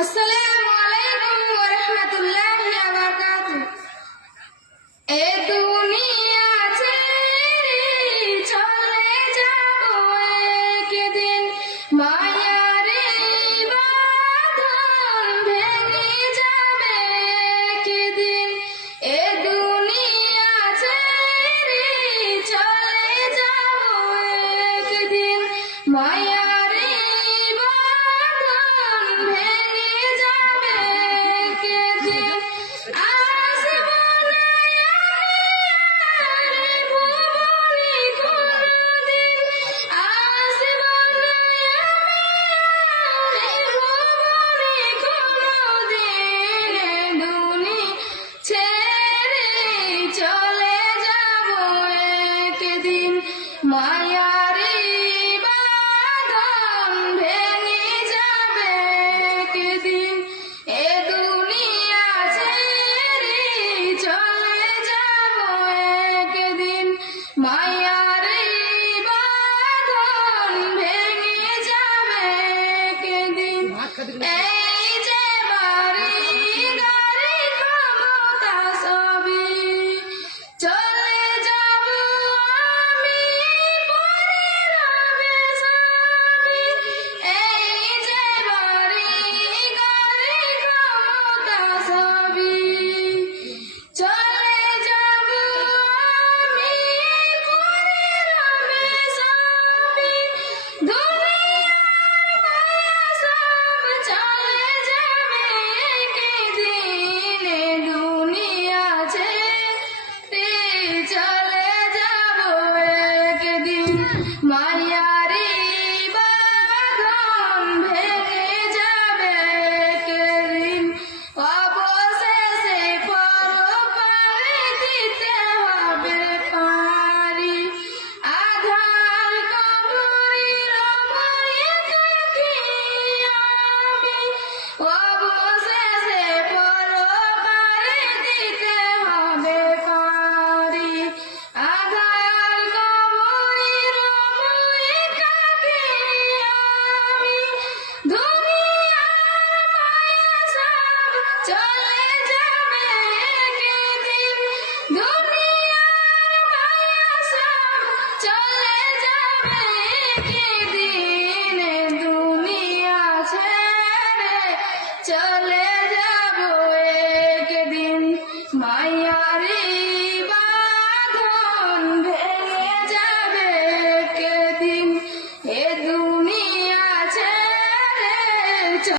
আসসালামু আলাইকুম ওয়া রাহমাতুল্লাহি ওয়া বারাকাতুহু। এ দুনিয়া ছেড়ে চলে যাব একদিন, মায়ারে বাঁধন ভেঙে যাবে একদিন। এ দুনিয়া ছেড়ে চলে যাব একদিন, মায়ারে বাঁধন ভেঙে যাবে একদিন। আসবো না আর ভুবনে কোনদিন, আসবো না আর ভুবনে কোনদিন। এ দুনিয়া ছেড়ে চলে যাব একদিন, মায়ারে বাঁধন ভেঙে যাবে একদিন। এ দুনিয়া ছেড়ে চলে যাব একদিন, মায়ারে বাঁধন ভেঙে যাবে একদিন। এই যে বাড়ি গাড়ি ক্ষমতা সবই চলে যাব আমি, পরে রবে সবই। এই যে বাড়ি গাড়ি ক্ষমতা সবই চলে যাব আমি, পরে রবে সবই। দুনিয়ার মায়া সব চলে যাবে একদিন, এ দুনিয়া ছেড়ে চলে যাব একদিন, মায়ারে বাঁধন ভেঙে যাবে একদিন। অবশেষে পরপারে দিতে হবে পারি, আধার কবরের ময়ে থাকি আমি। অবশেষে পরপারে দিতে হবে পারি, আধার কবরের ময়ে থাকি আমি। দুনিয়ার মায়া সব চলে যাবে একদিন, দুনিয়ার মায়া সব চলে যাবে একদিন। এ দুনিয়া ছেড়ে চলে